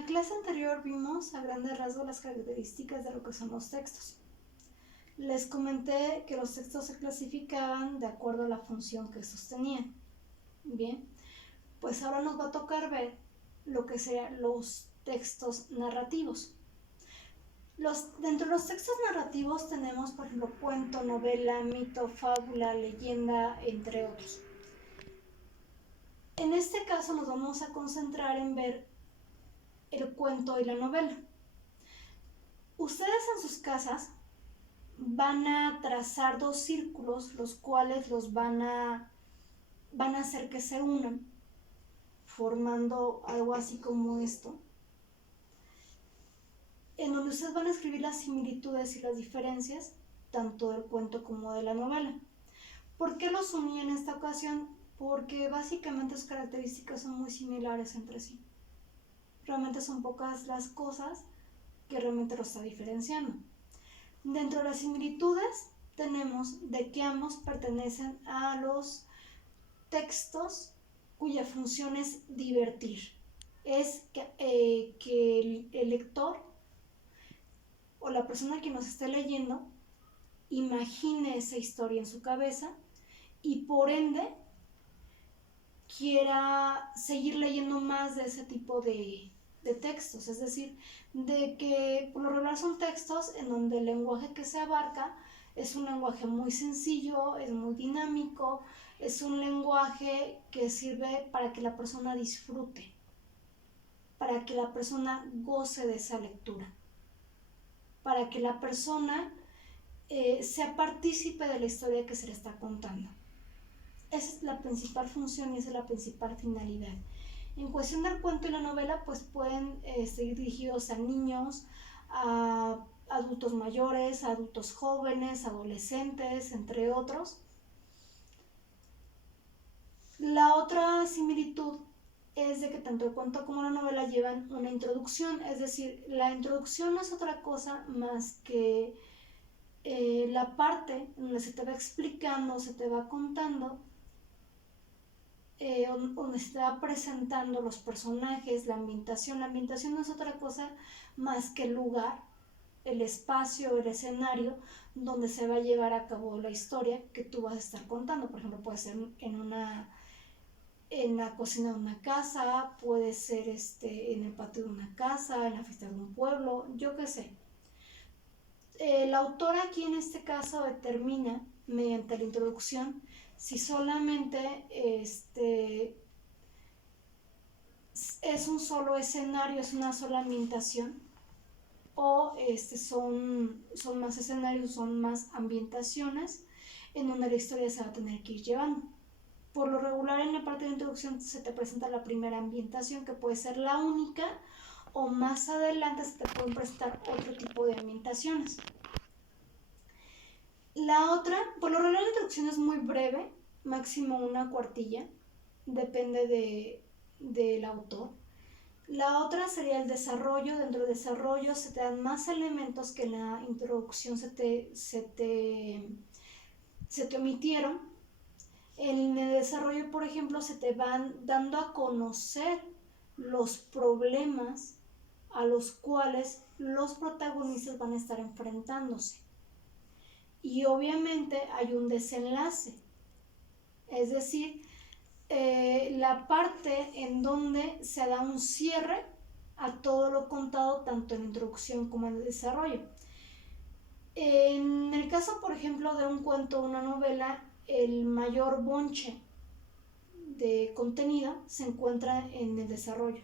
la clase anterior vimos a grandes rasgos las características de lo que son los textos. Les comenté que los textos se clasificaban de acuerdo a la función que sostenían. Bien, pues ahora nos va a tocar ver lo que serían los textos narrativos. Dentro de los textos narrativos tenemos, por ejemplo, cuento, novela, mito, fábula, leyenda, entre otros. En este caso nos vamos a concentrar en ver el cuento y la novela. Ustedes en sus casas van a trazar dos círculos, los cuales los van a hacer que se unan, formando algo así como esto, en donde ustedes van a escribir las similitudes y las diferencias, tanto del cuento como de la novela. ¿Por qué los uní en esta ocasión? Porque básicamente sus características son muy similares entre sí. Realmente son pocas las cosas que realmente lo está diferenciando. Dentro de las similitudes tenemos de que ambos pertenecen a los textos cuya función es divertir. Es que el lector o la persona que nos esté leyendo imagine esa historia en su cabeza y por ende quiera seguir leyendo más de ese tipo de textos, es decir, de que por lo regular son textos en donde el lenguaje que se abarca es un lenguaje muy sencillo, es muy dinámico, es un lenguaje que sirve para que la persona disfrute, para que la persona goce de esa lectura, para que la persona sea partícipe de la historia que se le está contando. Esa es la principal función y esa es la principal finalidad. En cuestión del cuento y la novela, pues pueden seguir dirigidos a niños, a adultos mayores, a adultos jóvenes, adolescentes, entre otros. La otra similitud es de que tanto el cuento como la novela llevan una introducción, es decir, la introducción no es otra cosa más que la parte donde se te va explicando, se te va contando, donde se te va presentando los personajes, la ambientación. La ambientación no es otra cosa más que el lugar, el espacio, el escenario donde se va a llevar a cabo la historia que tú vas a estar contando. Por ejemplo, puede ser en la cocina de una casa, puede ser en el patio de una casa, en la fiesta de un pueblo, yo qué sé. El autor aquí en este caso determina mediante la introducción si solamente es un solo escenario, es una sola ambientación, o son más escenarios, son más ambientaciones en donde la historia se va a tener que ir llevando. Por lo regular en la parte de introducción se te presenta la primera ambientación, que puede ser la única, o más adelante se te pueden presentar otro tipo de ambientaciones. La otra, por lo regular la introducción es muy breve, máximo una cuartilla, depende del autor. La otra sería el desarrollo. Dentro del desarrollo se te dan más elementos que en la introducción se te omitieron. En el desarrollo, por ejemplo, se te van dando a conocer los problemas a los cuales los protagonistas van a estar enfrentándose. Y obviamente hay un desenlace, es decir, la parte en donde se da un cierre a todo lo contado, tanto en la introducción como en el desarrollo. En el caso, por ejemplo, de un cuento o una novela, el mayor bonche de contenido se encuentra en el desarrollo.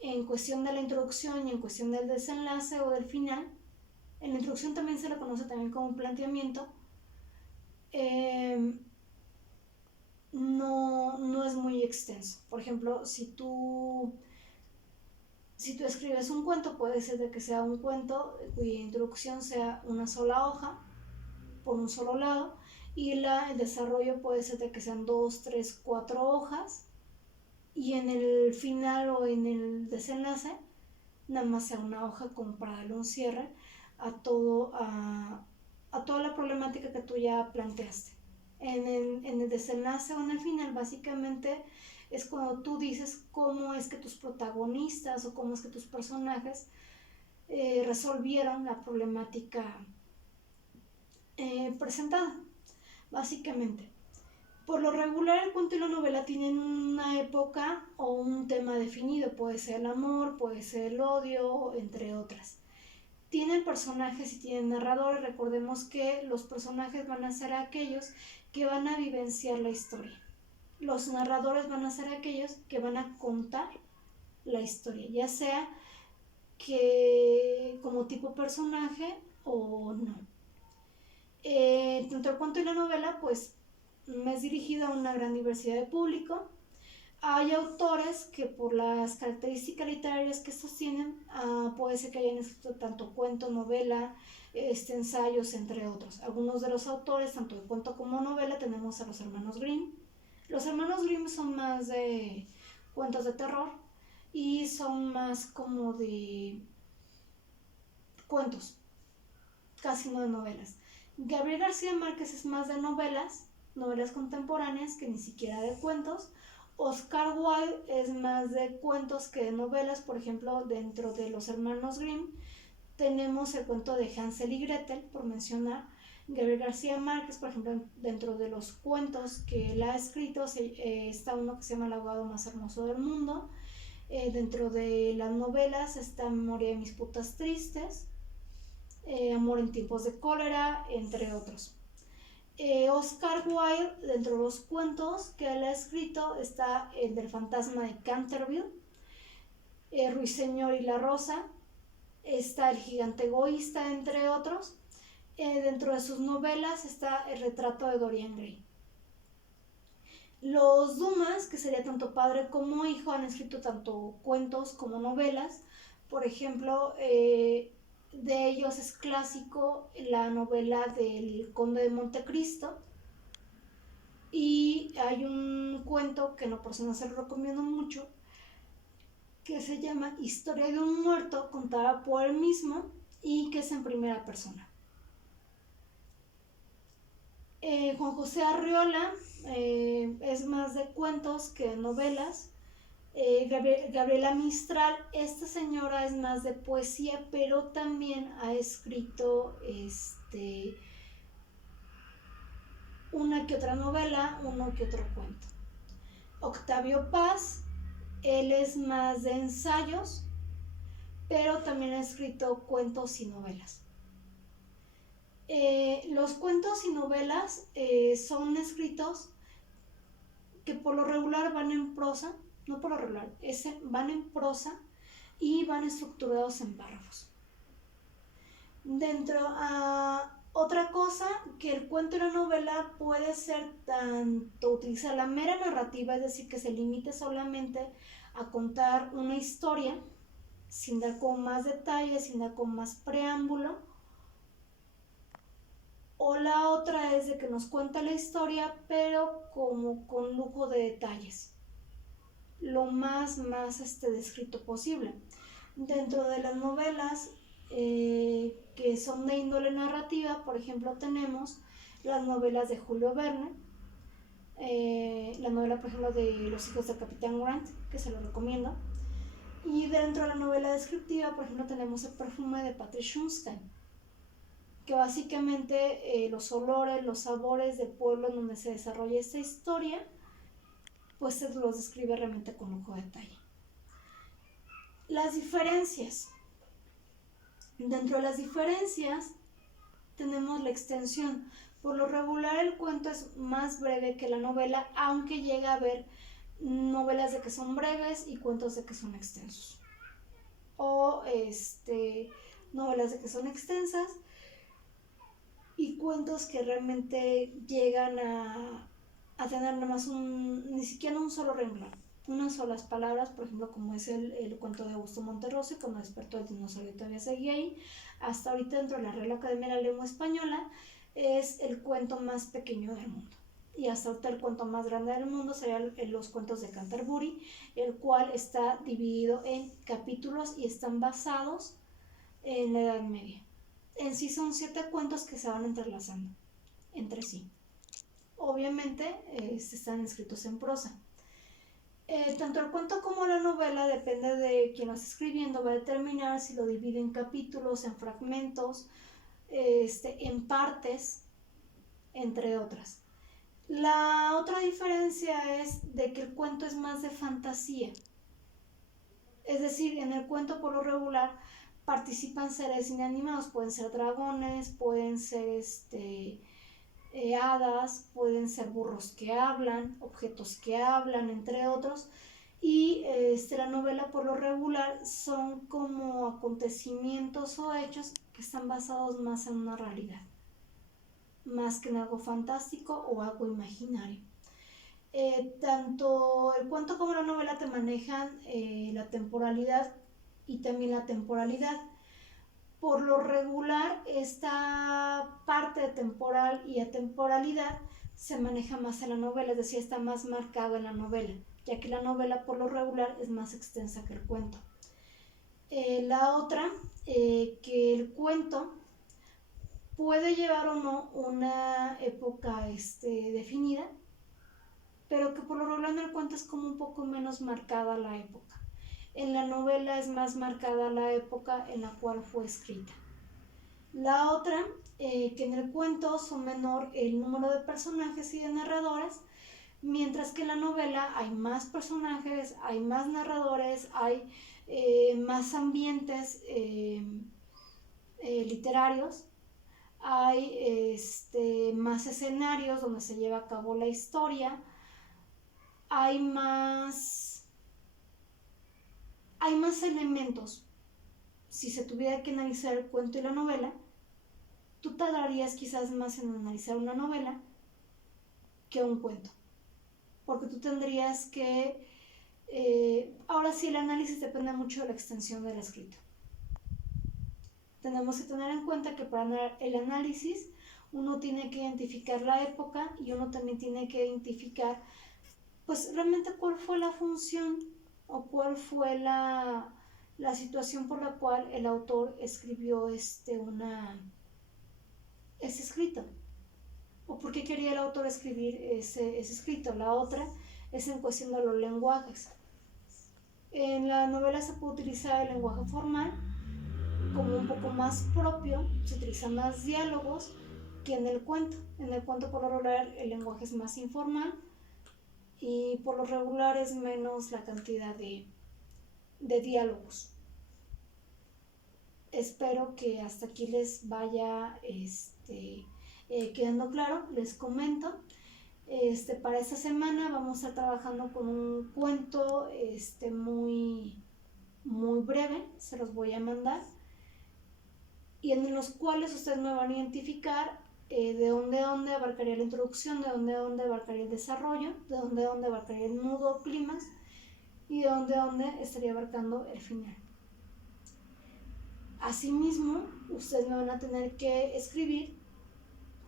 En cuestión de la introducción y en cuestión del desenlace o del final, en la introducción también se le conoce también como planteamiento, no es muy extenso. Por ejemplo, si tú escribes un cuento, puede ser de que sea un cuento cuya introducción sea una sola hoja por un solo lado, y el desarrollo puede ser de que sean 2, 3, 4 hojas, y en el final o en el desenlace nada más sea una hoja como para darle un cierre a toda la problemática que tú ya planteaste. En el desenlace o en el final, básicamente es cuando tú dices cómo es que tus protagonistas o cómo es que tus personajes resolvieron la problemática presentada, básicamente. Por lo regular, el cuento y la novela tienen una época o un tema definido, puede ser el amor, puede ser el odio, entre otras. Tienen personajes y tienen narradores. Recordemos que los personajes van a ser aquellos que van a vivenciar la historia. Los narradores van a ser aquellos que van a contar la historia, ya sea que como tipo personaje o no. Tanto el cuento y la novela, pues, me es dirigido a una gran diversidad de público. Hay autores que por las características literarias que estos tienen, puede ser que hayan escrito tanto cuento, novela, ensayos, entre otros. Algunos de los autores, tanto de cuento como novela, tenemos a los hermanos Grimm. Los hermanos Grimm son más de cuentos de terror y son más como de cuentos, casi no de novelas. Gabriel García Márquez es más de novelas contemporáneas que ni siquiera de cuentos. Oscar Wilde es más de cuentos que de novelas. Por ejemplo, dentro de los hermanos Grimm tenemos el cuento de Hansel y Gretel, por mencionar. Gabriel García Márquez, por ejemplo, dentro de los cuentos que él ha escrito, está uno que se llama El abogado más hermoso del mundo. Dentro de las novelas está Memoria de mis putas tristes, Amor en tiempos de cólera, entre otros. Oscar Wilde, dentro de los cuentos que él ha escrito, está el del fantasma de Canterville, Ruiseñor y la Rosa, está El gigante egoísta, entre otros. Dentro de sus novelas está El retrato de Dorian Gray. Los Dumas, que sería tanto padre como hijo, han escrito tanto cuentos como novelas. Por ejemplo, de ellos es clásico la novela del Conde de Montecristo, y hay un cuento que en lo personal se lo recomiendo mucho, que se llama Historia de un muerto, contada por él mismo y que es en primera persona. Juan José Arriola es más de cuentos que de novelas. Gabriela Mistral, esta señora es más de poesía, pero también ha escrito una que otra novela, uno que otro cuento. Octavio Paz, él es más de ensayos, pero también ha escrito cuentos y novelas. Los cuentos y novelas son escritos que por lo regular van en prosa, no por lo regular, van en prosa y van estructurados en párrafos. Otra cosa, que el cuento y la novela puede ser tanto utilizar la mera narrativa, es decir, que se limite solamente a contar una historia, sin dar con más detalles, sin dar con más preámbulo. O la otra es de que nos cuenta la historia, pero como con lujo de detalles, lo más descrito posible. Dentro de las novelas que son de índole narrativa, por ejemplo, tenemos las novelas de Julio Verne, la novela, por ejemplo, de Los hijos del Capitán Grant, que se lo recomiendo. Y dentro de la novela descriptiva, por ejemplo, tenemos El perfume de Patrick Schunstein, que básicamente los olores, los sabores del pueblo en donde se desarrolla esta historia, pues se los describe realmente con lujo de detalle. Las diferencias. Dentro de las diferencias tenemos la extensión. Por lo regular el cuento es más breve que la novela, aunque llega a haber novelas de que son breves y cuentos de que son extensos. O novelas de que son extensas y cuentos que realmente llegan a tener nada más ni siquiera un solo renglón, unas solas palabras, por ejemplo, como es el cuento de Augusto Monterroso, Cuando despertó el dinosaurio todavía seguía ahí. Hasta ahorita, dentro de la Real Academia de la Lengua Española, es el cuento más pequeño del mundo. Y hasta ahorita el cuento más grande del mundo serían los cuentos de Canterbury, el cual está dividido en capítulos y están basados en la Edad Media. En sí son 7 cuentos que se van entrelazando entre sí. Obviamente están escritos en prosa. Tanto el cuento como la novela, depende de quien lo está escribiendo, va a determinar si lo divide en capítulos, en fragmentos, en partes, entre otras. La otra diferencia es de que el cuento es más de fantasía. Es decir, en el cuento por lo regular participan seres inanimados, pueden ser dragones, pueden ser hadas, pueden ser burros que hablan, objetos que hablan, entre otros. Y la novela por lo regular son como acontecimientos o hechos que están basados más en una realidad, más que en algo fantástico o algo imaginario. Tanto el cuento como la novela te manejan la temporalidad y también la temporalidad. Por lo regular, esta parte de temporal y atemporalidad se maneja más en la novela, es decir, está más marcado en la novela, ya que la novela por lo regular es más extensa que el cuento. La otra, que el cuento puede llevar o no una época definida, pero que por lo regular en el cuento es como un poco menos marcada la época. En la novela es más marcada la época en la cual fue escrita. La otra, que en el cuento son menor el número de personajes y de narradores, mientras que en la novela hay más personajes, hay más narradores, hay más ambientes literarios, hay más escenarios donde se lleva a cabo la historia, hay más elementos. Si se tuviera que analizar el cuento y la novela, tú tardarías quizás más en analizar una novela que un cuento, porque tú tendrías que, ahora sí, el análisis depende mucho de la extensión del escrito. Tenemos que tener en cuenta que para el análisis uno tiene que identificar la época y uno también tiene que identificar pues realmente cuál fue la función o cuál fue la situación por la cual el autor escribió ese escrito, o por qué quería el autor escribir ese escrito. La otra es en cuestión de los lenguajes. En la novela se puede utilizar el lenguaje formal como un poco más propio, se utilizan más diálogos que en el cuento. En el cuento por lo regular el lenguaje es más informal y por lo regular es menos la cantidad de diálogos. Espero que hasta aquí les vaya quedando claro. Les comento, para esta semana vamos a estar trabajando con un cuento muy breve, se los voy a mandar, y en los cuales ustedes me van a identificar de dónde abarcaría la introducción, de dónde abarcaría el desarrollo, de dónde abarcaría el nudo o clímax, y de dónde estaría abarcando el final. Asimismo, ustedes me van a tener que escribir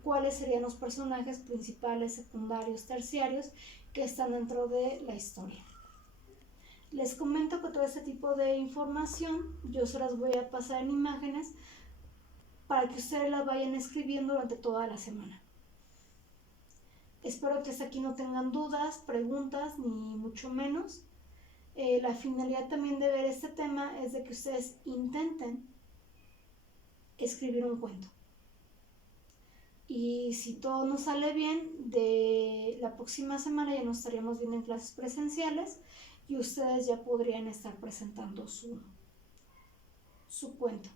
cuáles serían los personajes principales, secundarios, terciarios que están dentro de la historia. Les comento que todo este tipo de información yo se las voy a pasar en imágenes para que ustedes las vayan escribiendo durante toda la semana. Espero que hasta aquí no tengan dudas, preguntas, ni mucho menos. La finalidad también de ver este tema es de que ustedes intenten escribir un cuento. Y si todo nos sale bien, de la próxima semana ya nos estaríamos viendo en clases presenciales y ustedes ya podrían estar presentando su cuento.